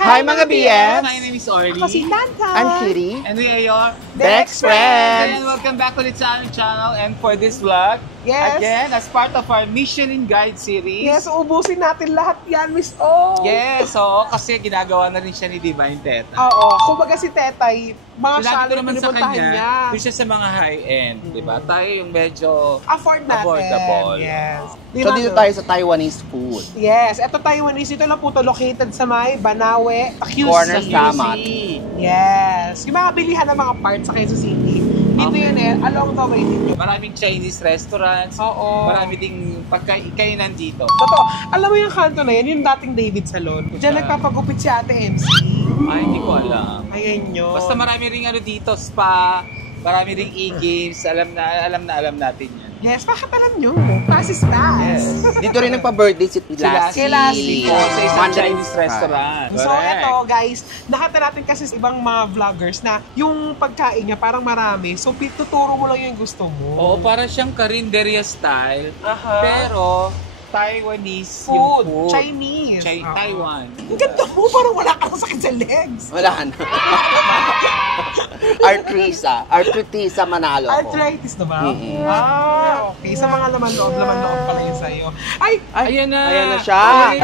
Hi mga BFs! My name is Orly. Ako si Tanta. I'm Kitty. And we are your Bex Friends! And welcome back ulit sa aming channel. And for this vlog, Yes. again, as part of our Michelin Guide series. Yes, ubusin natin lahat yan, Miss O. Yes, so kasi ginagawa na rin siya ni Divine Teta. Oo, kumbaga si Tetay, mga Sinabi ko salad naman sa pinuntahan kanya, niya. doon siya sa mga high-end, di ba? Tayo yung medyo Afford natin. affordable. Yes. So dito tayo sa Taiwanese food. Yes, eto Taiwanese. Ito lang po to located sa may Banawe, QC. Corner Samat. Yes. Yung mga bilihan ng mga parts sa Quezon City. Dito yun along the way dito. Maraming Chinese restaurants. Oo. Marami ding pagkainan dito. Totoo. Alam mo yung kanto na yan, yung dating David Salon. Diyan nagpapagupit si Ate MC. Ay, hindi ko alam. Ayan yun. Basta marami ring ano dito, spa, marami ring e-games, alam natin yan. Yes, bakit alam nyo? Pass is pass. Yes. Dito rin nagpa-birthday si Si Lassie. Lassie po, sa isang Mandarin Chinese style. restaurant. So Correct. ito guys, nakita natin kasi sa ibang mga vloggers na yung pagkain niya parang marami. So tuturo mo lang yung gusto mo. Oo, para siyang karinderya style, pero Taiwanese Food, yung food. Chinese. Taiwan. Ang ganda mo, parang wala kang sakit sa legs. Wala na. Artritisa Manalo ako. Arthritis na ba? Mm-mm. Ah, okay. Sa mga laman loob pala yun sa'yo. Ay, Ayan na! Ayan na siya. Ay,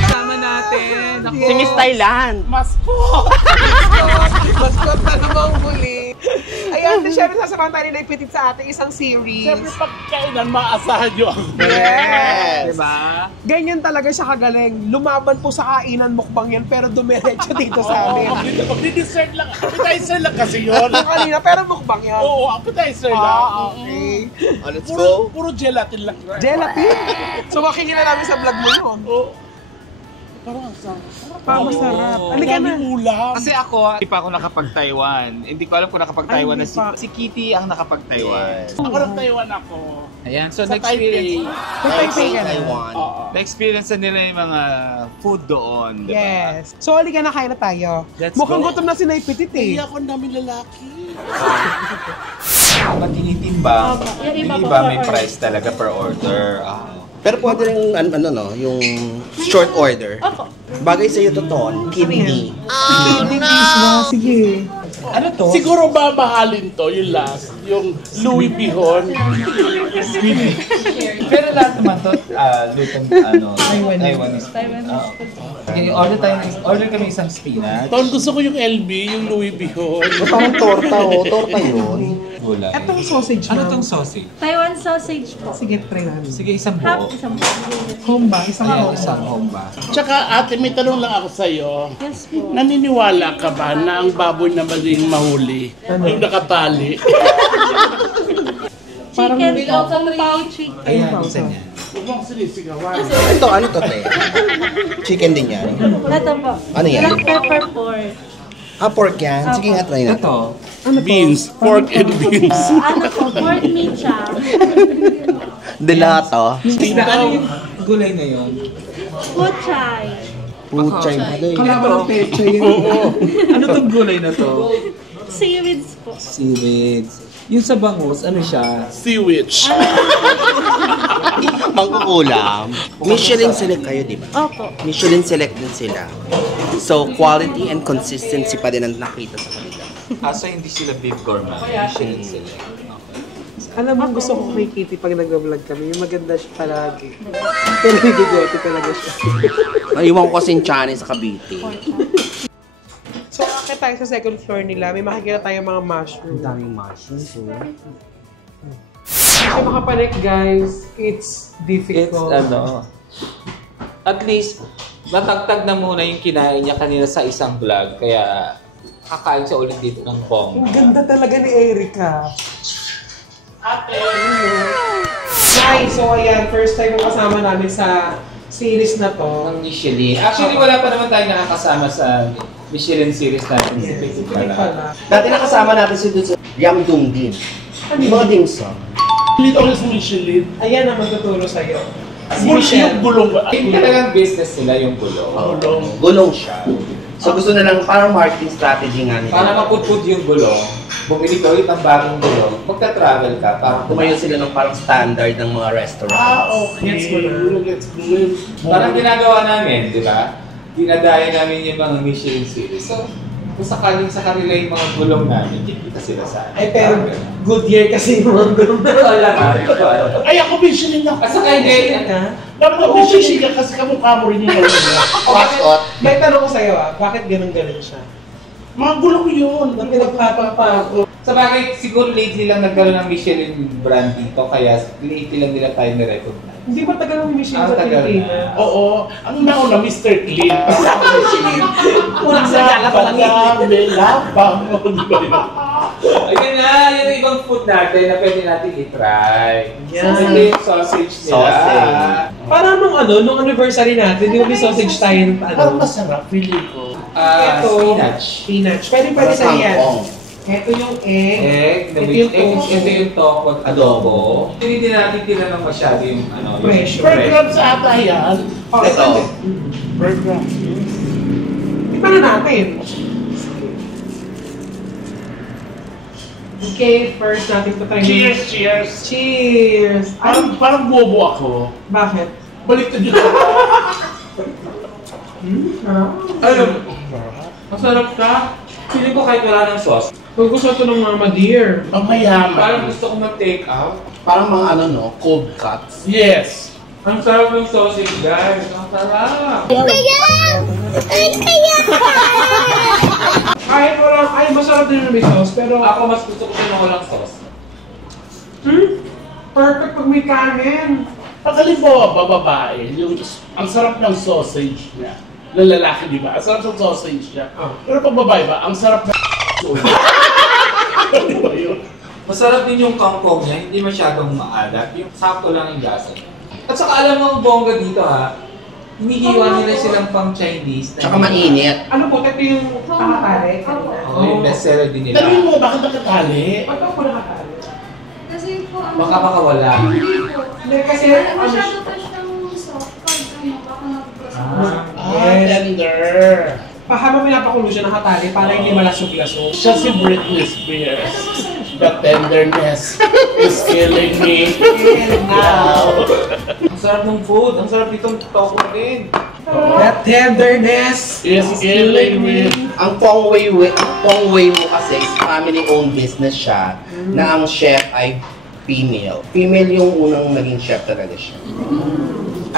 kasama natin. Ako. Si Miss Thailand. Mas po! mascot na namang muli. Ayan, syempre sasamahan tayo nila ipitit sa ating isang series. Siyempre pagkainan, maasahan nyo ako. Yes! Diba? Ganyan talaga siya kagaling. Lumaban po sa kainan mukbang yan, pero dumiretso dito sa amin. Magdi-dessert lang. Appetizer lang kasi yun. Yung kanina, pero mukbang yan. Oo, appetizer lang. Okay. Let's Puro gelatin lang. Gelatin. So makikita namin sa vlog mo yun. Oo. Parang ang sarap. Masarap. Oo. Halika na. Daming ulam. Kasi ako, hindi pa ako nakapag-Taiwan. Hindi ko alam kung nakapag-Taiwan Ay, na hindi pa. si Kitty ang nakapag-Taiwan. Ako ng Taiwan ako. Ayan, so Sa na-experience, Sa Taipei ka na. Taiwan. Oo. na-experience na nila yung mga food doon, di ba? Yes. So halika na, kain na tayo. Let's Mukhang go. gutom na si Naipitit eh. Hindi ako ang daming lalaki. Pag tinitimbang, yung iba may price talaga per order. Pero pwede rin, yung short order. Opo. Bagay sa'yo to, Ton. Kidney. Sige. Ano to? Siguro mamahalin to, yung last. Yung Louis Vuitton. Pero lahat naman to, lutong, Taiwanese. Order kami isang spinach. Ton, gusto ko yung LB, yung Louis Vuitton. Parang torta, torta yun. Gulay. Etong sausage Ano na. tong sausage? Taiwan sausage po. Sige, try namin. Sige, isang Half buo. isang po. Home ba? Isang Ayan, home. isang home ba? Tsaka ate, may tanong lang ako sa'yo. Yes po. Naniniwala ka ba na ang baboy na maging mahuli, yung nakatali? Chicken po. Kung pao chicken. Ayan, isa niya. Huwag mo akong sinisigawan. Ito, ano to, te? Chicken din yan. Ito po. Ano yan? Black pepper pork. Pork yan. Sige nga, try na. Ito, Beans, pork and beans. Ano po? Pork meat siya. Delato. ano yung gulay na yun? Puchay. Puchay mo doy. Kalaban ng pecho yun. Ano tong gulay na to? Seaweeds po. Seaweeds. Yung sa bangus, ano siya? Seawitch. Mangkukulam. Michelin select kayo, di ba? Opo. Michelin select din sila. So, quality and consistency pa din ang nakita sa kanila. So hindi sila beef gourmet. Michelin sila. Alam mo, gusto ko kay Kitty pag nag-vlog kami, yung maganda siya palagi. Pero may bigote talaga siya. Naiwan ko kasing Chani sa Cavite. So, akit tayo sa second floor nila. May makikita tayo mga mushroom. daming mushrooms. Kasi makapanik, guys, it's difficult. At least, matagtag na muna yung kinain niya kanina sa isang vlog. Kaya, kakain siya ulit dito ng bong. Ang ganda talaga ni Erica. Ate, Guys, so ayan, first time yung kasama namin sa series na to. Ng Michelin. Actually, wala pa naman tayo nakakasama sa Michelin series natin. Yes, Sa pala. Dati nakasama natin si Dutz Yamdung din. Mga dimsum. dito ako sa Michelin. Ayan ang magtuturo sa'yo. Yung gulong ba? Yung talagang business nila yung gulong. Gulong siya. So gusto na lang parang marketing strategy nga nila. Para maputput yung gulong, bumili ka ulit ng bagong gulong, magta-travel ka para Tumayo sila ng parang standard ng mga restaurant. Okay. Gets mo na. Gets mo na. Parang ginagawa namin, di ba? Dinadaya namin yung mga Michelin series. So, kung sakaling sa kanila yung mga gulong namin, kikita sila sa Ay, pero good year kasi yung mga gulong na. wala nga. Ay, ako Michelin ako. At saka hindi, Dapat ako Michelin ka kasi kamukha mo rin yung Mascot. May tanong ko sa'yo bakit ganun siya? mga gulong yun. Ang pinagpapapago. sa bagay, siguro lately lang nagkaroon ng Michelin brand dito, kaya lately lang nila tayo na-recognize. Hindi ba tagal ng Michelin Ah, sa tagal Pilipinas? Oo. Ang nauna, Mr. Clean. Michelin! Unang sa pa lang Labang. Di ba yun? Ayun na, yung ibang food natin na pwede natin i-try. Yan. Ito yung sausage nila. Sausage. Parang nung anniversary natin, di ba may sausage tayo ng Parang masarap, feeling ko. Spinach. Spinach. Pwede sa yan. Ito yung egg. Egg, Ito yung ito yung toko at adobo. Hindi din natin tinanong masyado yung ano. Fresh. Per grams ata yan. Ito. Per grams. Tikman na natin. Okay, first natin ito try. Cheers, cheers. Cheers! Ay, Parang bobo ako. bakit? Baliktad yun. Alam, masarap ka. Feeling ko kahit wala ng sauce. Kung gusto ito ng Mama Dear. Ang mayaman. Parang gusto ko mag-take out. Parang mga ano no, cold cuts. Yes. Ang sarap ng sausage, guys. Ang sarap. Kahit walang, ay masarap din yung may sauce, pero Ako mas gusto ko siya ng walang sauce. perfect pag may kanin. Pag halimbawa ba babae, ang sarap ng sausage niya. Ng lalaki, di ba? Ang sarap ng sausage niya. Oh. Pero pag babae ba, ang sarap ng di ba yun? Masarap din yung kangkong niya, hindi masyadong maalat. Yung sakto lang yung gasa niya. At saka alam mo ang bongga dito ha, hinihiwa nila silang pang Chinese. Tsaka mainit. Ano po, ito yung nakatali? Oo, yung bestseller din nila. Tanungin mo, bakit nakatali? Ba't ako nakatali? Kasi po, Baka makawala. hindi po. Hindi, kasi Masyado pa siyang soft pag baka mag-process. Tender. habang pinapakulo siya nakatali para hindi malasog-lasog. Siya si Britney Spears. The tenderness is killing me now. Ang sarap ng food, ang sarap ditong toko rin. That tenderness Is killing me. Ang Pong Wei mo kasi is family-owned business siya na ang chef ay female. Female yung unang naging chef talaga siya.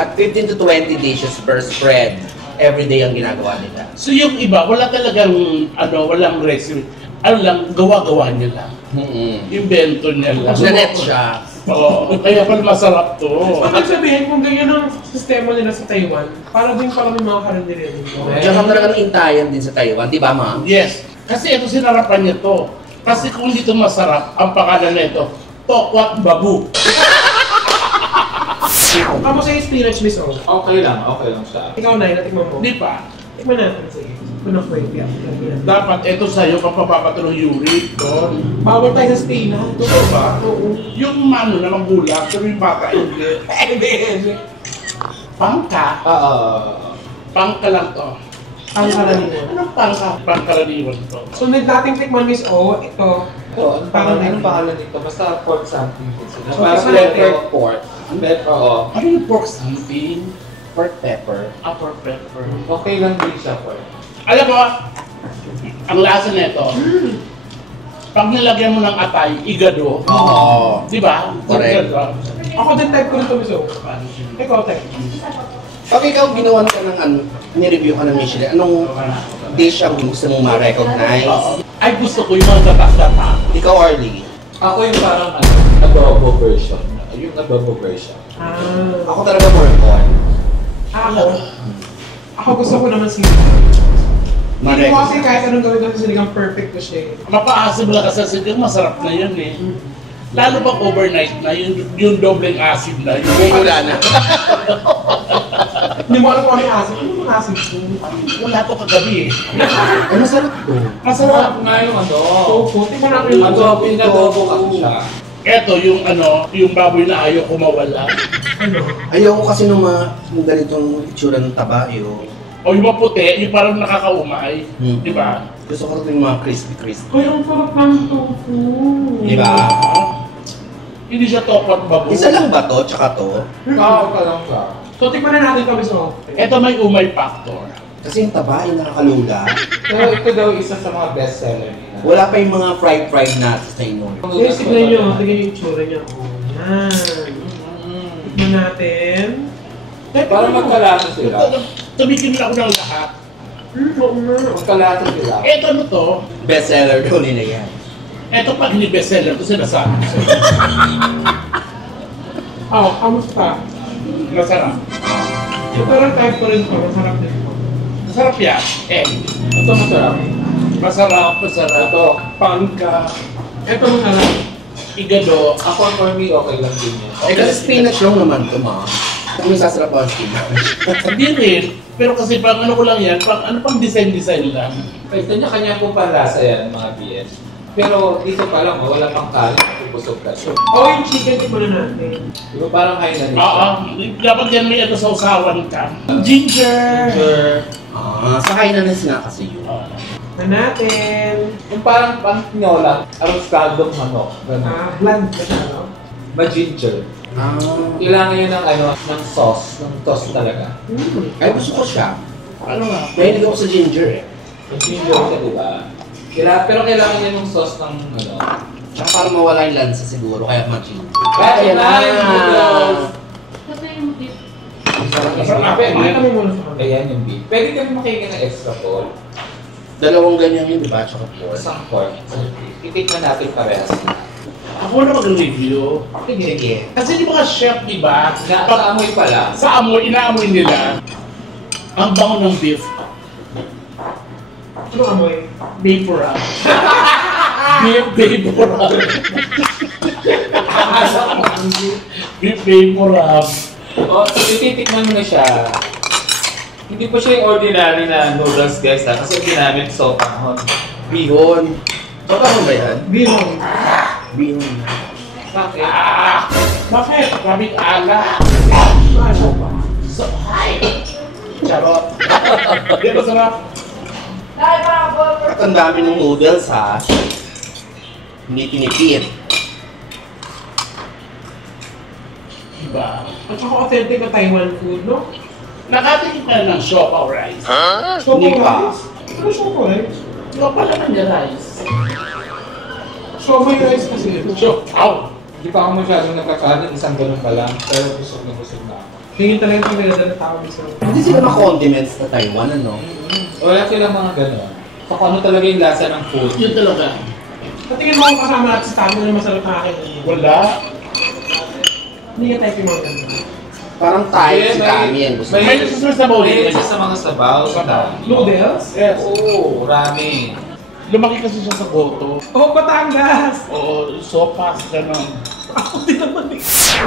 At 15 to 20 dishes per spread. Everyday ang ginagawa nila. So yung iba, wala talagang, walang recipe. Ano lang, gawa-gawa niya lang. Invento niya lang. Janet siya. Oo, kaya pala masarap to. Pag sabihin kung ganyan ang sistema nila sa Taiwan, para din parang may mga karinderya dito. Diyan talagang intayan din sa Taiwan, di ba ma? Yes, kasi ito sinarapan niya to. Kasi kung dito masarap, ang pangalan na ito, Tokwat Babu. Kamusta yung spinach, Miss O? Okay lang siya. Ikaw na, natikman mo. Di ba? Tikman natin, sige. Punang kwento. Dapat ito sa'yo, papapapatulong uric doon. Bawal tayo sa spinach. Totoo ba? Oo. Yung mano na magulang, pero yung bata hindi. Pangka. Pangka lang to. Ang karaniwan. Anong pangka? Pangkaraniwan to. Sunod nating tikman, Miss O, ito. Anong pangalan nito? Basta pork something. So, Parang isa pepper pork. Oo. Ano yung pork something? Pork pepper. Upper pepper. Okay lang din siya pork. Alam mo, ang lasa nito, pag nilagyan mo ng atay, igado. Oo. Di ba? Correct. Ako din type ko nito, Miss O. Ikaw, type. Pag ikaw ginawan ka ng ni-review ka ng Michelin, anong dish ang gusto mong ma-recognize? Ay, gusto ko yung mga tatak-tatak. Ikaw, Arlie. Ako yung parang adobo version. Yung adobo version. Ako talaga more on. Ako gusto ko naman sinigang. Hindi ko kasi kahit anong gawin natin sinigang, perfect ko siya eh. Mapa-acid lang kasi sigang masarap na yun eh. Lalo pag overnight na, yung dobleng acid na. Wala na. Hindi mo alam kung ano yung acid. Ano yung acid? Wala to kagabi eh. Ay, masarap to. Masarap. Nga yung Tofu. Tingnan natin yung Adobo, yung adobo kasi siya. Eto yung baboy na ayaw ko mawala. Ayoko kasi nung mga ganitong itsura ng taba, yung O yung maputi, yung parang nakakaumay. Hmm. Di ba? Gusto ko rin yung mga crispy-crispy. Uy, ang sarap ng tofu. Di ba? Hindi siya tokot baboy. Isa lang ba to? Tsaka to? Oo, ka lang siya. So, tikman na natin kami so. Ito may umay factor. Kasi yung taba ay nakakalula. Pero ito daw isa sa mga bestseller nila. Wala pa yung mga fried nuts sa inyo. Yes, tignan nyo. Tignan yung itsura niya. Oh, yan. Tikman natin. Parang magkalato sila. Tumigil ako ng lahat. Oo nga. Magkalato sila. Ito ano to? Bestseller daw nila yan. Ito pag hindi bestseller, ito sinasabi ko sa'yo. Oh, kamusta? Masarap. Ito lang type ko rin to. Masarap din po. Masarap yan. Ito masarap. Masarap. Ito. Pangka. Ito masarap. Igado. Ako for me, okay lang din yan. Eh kasi spinach lang naman to, ma. Kung sasarap ang spinach. Hindi rin. Pero kasi pang ano ko lang yan, pang design lang. Ito niya-kanya po panlasa yan, mga BS. Pero dito pa lang, wala pang kalit, busog ka. Oh, yung chicken, tikman na natin. Di ba parang Hainanese? Oo. Dapat yan may ano sa usawan ka. Ginger. Sa Hainanese nga kasi yun. Na natin. Yung parang pang tinola, arroskadong manok. Ganun. Bland na siya, no? Ma-ginger. Kailangan yun ng ano, ng sauce, ng sauce talaga. Ay, gusto ko siya. Ano nga? Mahilig ako sa ginger eh. Yung ginger siya, di ba? Pero kailangan yun ng sauce ng ano. Tsaka para mawala yung lansa siguro, kaya ma-ginger. Kaya na yung noodles! Ito yung beef. Masarap. Pakita mo muna sa kanila. Ayan yung beef. Pwede kami makingin ng extra pork. Dalawang ganyan yun, di ba? Tsaka pork. Isang pork. Titikman natin parehas. Ako na mag-review. Sige. Kasi yung mga chef, di ba? Sa amoy pa lang. Sa amoy, inaamoy nila. Ang bango ng beef. Ano amoy? Vapor up. Beef vapor up. Beef vapor up. O, so ititikman mo na siya. Hindi po siya yung ordinary na noodles guys ha. Kasi ginamit sopahon. Bihon. Sopa mo ba yan? Bihon. Bihon. Bakit? Bakit? Maraming ala. Ano ba? So, hi! Charot. Di ba sarap? At ang dami ng noodles ha. Hindi tinipid. Diba? At saka authentic na Taiwan food, no? Nakatikim ka na ng siopaw rice. Shoko Hindi pa. rice? Ano shoko rice? Siopaw naman niya rice. Shoko rice kasi. Siopaw. Hindi pa ako masyadong nakakanin. Isang ganun pa lang. Pero busog na ako. Tingin talaga yung pinagdala ng tao dito. Hindi sila ma-condiments na Taiwan, ano? Wala silang mga gano'n. So kung ano talaga yung lasa ng food. Yun talaga. Patingin mo kung kasama natin sa tamo na masarap na akin. Wala. Hindi ka tayo pinagdala. Parang Thai si Tami yan. Gusto May nasusunod sa bawal. May isa sa mga sabaw. Noodles? Yes. Oo, ramen. Lumaki kasi siya sa goto. Oh, Batangas! Oo, sopas, gano'n. Ako din naman eh.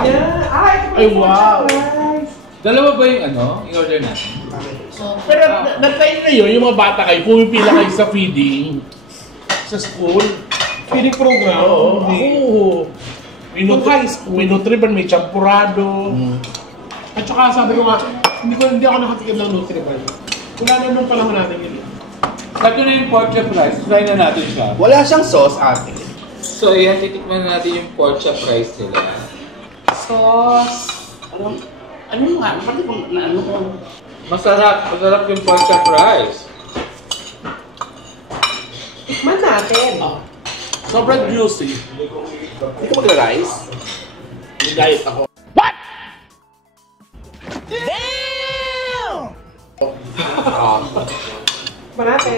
Yeah. Ay, wow. Rice. Dalawa ba yung ano? Yung order natin? Pero na-time na yun, yung mga bata kayo, pumipila kayo sa feeding. Sa school. Feeding program? Oo. Hindi. May high school. May Nutriban, may champurado. At saka sabi ko nga, hindi ako nakatikim ng Nutriban. Wala na nung panahon natin yun. Sabi na yung pork chop rice. Try na natin siya. Wala siyang sauce, ate. So ayan, titikman natin yung pork chop rice nila. Sauce. Ano nga? Bakit kung ano ko? Masarap. Masarap yung pork chop rice. Tikman natin. Sobrang juicy. Hindi ko magra-rice. May diet ako. Tikman natin.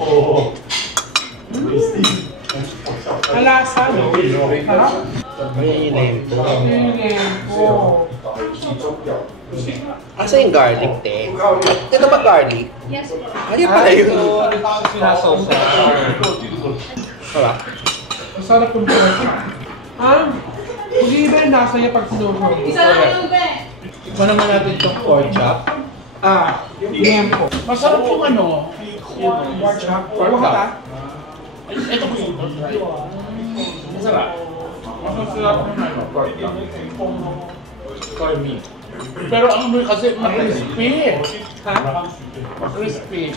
Oo. Ang lasa, no? Harap. Ay, yun ito. Oh. Asa yung garlic, te? Ito ba garlic? Yes po. Ay, pala yun. Sinasawsa. Sarap. Ang sarap yung pork. Mag-iiba yung lasa niya pag sinuha. Isa lang yung be. Tikman naman natin itong pork chop. Liempo. Masarap yung ano. Pork chop. Pork chop. Ito gusto ko. Masarap. Masarap yung ano, pork chop. For me. Pero ang ano kasi crispy. Ha? Crispy.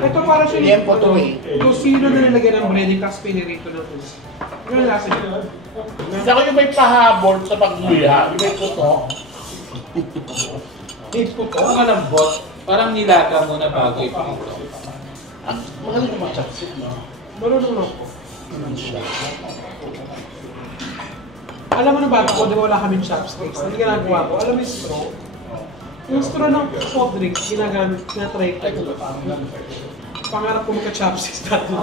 Ito para siya Tiempo to eh. yung sino na nilagyan ng breading tapos pinirito ng uso. Yung lasa niya. Isa ko yung may pahabol sa pagmuya, yung may puto. Kung malambot, parang nilaga mo na bago ipakito. Magaling yung matchapsit, no? Marunong ako. Alam mo na bata ko, di ba wala kaming chopsticks? Ang ginagawa ko, alam mo yung straw? Yung straw ng soft drinks, ginagamit, na-try ko. Pangarap ko magka-chopsticks natin.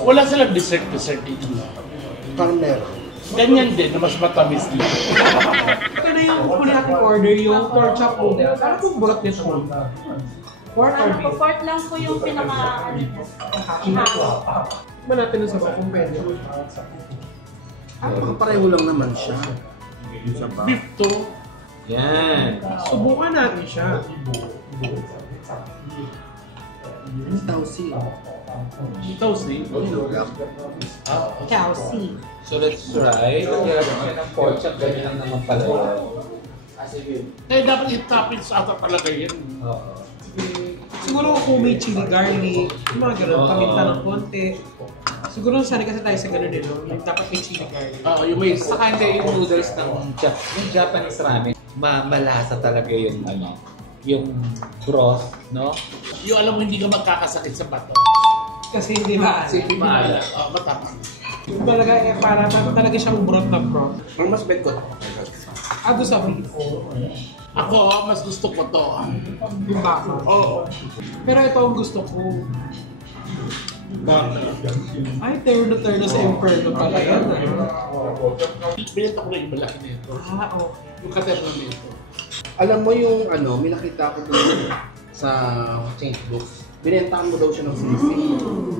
Wala silang dessert dito. Parang meron. Ganyan din, na mas matamis dito. Ito na yung huli nating order, yung pork chop noodle. Parang kung bulat nito. Pork or Ano po, beef? pork lang po yung pinaka, ano niya. Ba natin yung sabaw kung pwede. Pareho lang naman siya. Beef to. Yan. Subukan natin siya. Tausi. Toasty. Chelsea. So let's try. Lagyan natin ng pork chop, ganyan lang naman pala yan. Kaya dapat i-topping sa ata talaga yan. Oo. Siguro kung may chili garlic, yung mga ganun, paminta ng konti. Siguro sanay kasi tayo sa ganun din, no? Yung dapat may chili garlic. Yung may Saka hindi yung noodles ng yung Japanese ramen, malasa talaga yung yung broth, no? yung alam mo hindi ka magkakasakit sa bato. Kasi hindi ba? Kasi hindi maala. Matapang. Yung talaga para talaga siyang broth na broth. Ang mas bet ko. Doon sa beef. Ako, mas gusto ko to. Yung baka. Oo. Pero ito ang gusto ko. Ay, turno sa Inferno pala yan. Binenta ko na yung malaki nito. Okay. Yung katerno nito. Alam mo yung may nakita ko doon sa Facebook. Binentahan mo daw siya ng sisi.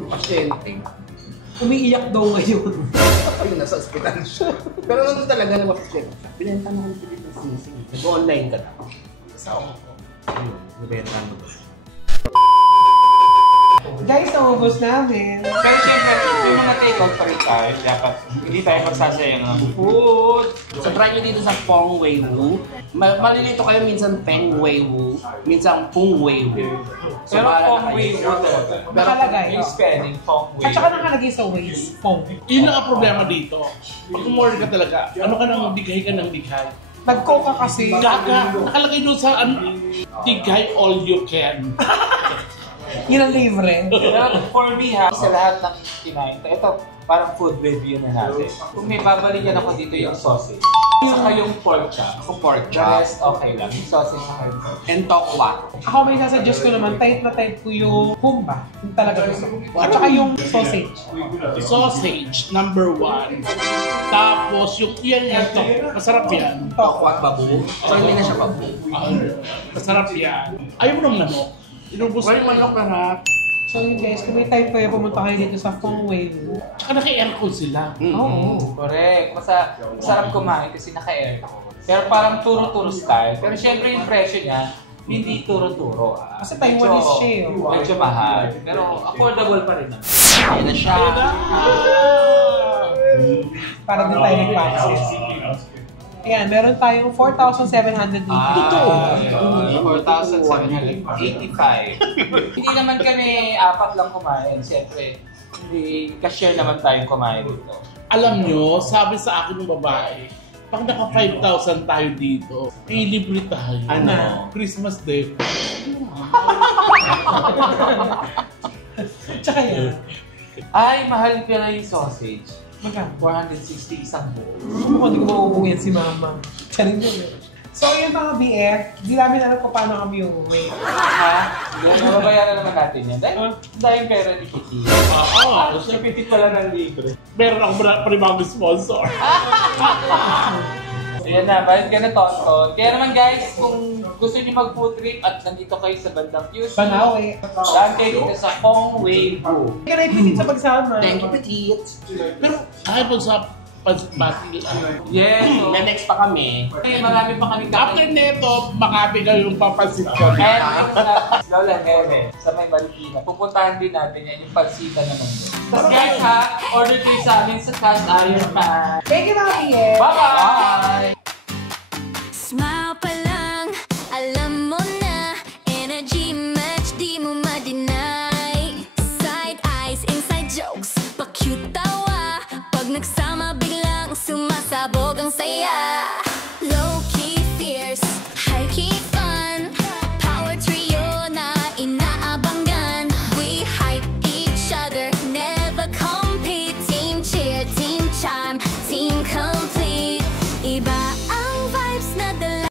Pasyente. Umiiyak daw ngayon. Ayun, nasa ospital siya. Pero nandun talaga na pasyente. Binentahan mo ng sisi. Nag-online ka na. Sa ako. Ayun, binentahan mo daw siya. Guys, naubos namin. Pero syempre, yung mga take-out pa rin tayo, dapat hindi tayo magsasayang ng food. So try nyo dito sa Feng Wei Wu. Malilito kayo minsan Feng Wei Wu, minsan Feng Wei Wu. So, Pero bahala Feng na Wei kayo. Wu talaga. Nakalagay. Yung spelling, Feng Wei. At saka nakalagay sa Waze, Pong. Yun lang ang problema dito. Pag umorder ka talaga, ano ka nang dighay ka ng dighay. Nag-coca kasi. Gaga, nakalagay doon sa dighay all you can. Yun ang libre. Pero for me ha, sa lahat ng kinain, ito parang food review na natin. Kung may babalikan ako dito yung sausage. Saka yung pork chop. Ako pork The chop. rest, okay lang. Yung sausage saka yung pork. And tokwa. Ako may sasuggest ko naman, type na type ko yung humba. Yung talaga gusto ko. At saka yung sausage. Sausage, number 1. Tapos yung yan ito, masarap yan. Tokwa at babu. So hindi na siya babu. Masarap yan. Ayaw mo ng manok. Inubos Well, mo manok na ha. So yun guys, kung may type kayo, pumunta kayo dito sa Feng Wei Wu. Tsaka naka-aircon sila. Oo. Correct. Masarap kumain kasi naka-aircon. Pero parang turo-turo style. Pero syempre yung presyo niya, hindi turo-turo. Kasi Taiwanese siya eh. Medyo mahal. Pero affordable pa rin naman. Ayun na siya. Ayun na! Para din tayo nag-access. Ayan, meron tayong 4,780. Ah, 4,785. Hindi naman kami apat lang kumain. Siyempre, hindi cashier naman tayong kumain dito. Alam nyo, sabi sa akin ng babae, pag naka 5,000 tayo dito, eh libre tayo. Ano? Christmas Day. Tsaka yan. Ay, mahal pala yung sausage. Magkano? 460 isang buo. Hindi ko mauuwihan si mama. Charing yun eh. So yun mga BF, di namin alam kung paano kami uuwi. Ha? Mababayaran naman natin yan. Dahil pera ni Kitty. Oo. Siya pitit pala ng libre. Meron akong panibagong sponsor. So yan na, bayad ka na Tonton. Kaya naman guys, kung gusto niyo mag-food trip at nandito kayo sa bandang QC, Banawi. daan kayo dito sa Feng Wei Wu. Hindi ka naipitit sa pagsama. Thank you, Petit. Pero kahit po sa pati Yes, so, May next pa kami. marami pa kaming after neto, Makati kayo yung papansin ko. And Lola Nene, sa may Marikina. Pupuntahan din natin yan, yung pagsita naman doon. Tapos guys ha, order kayo sa amin sa Cast Iron Pan. Thank you mga BF. Bye-bye!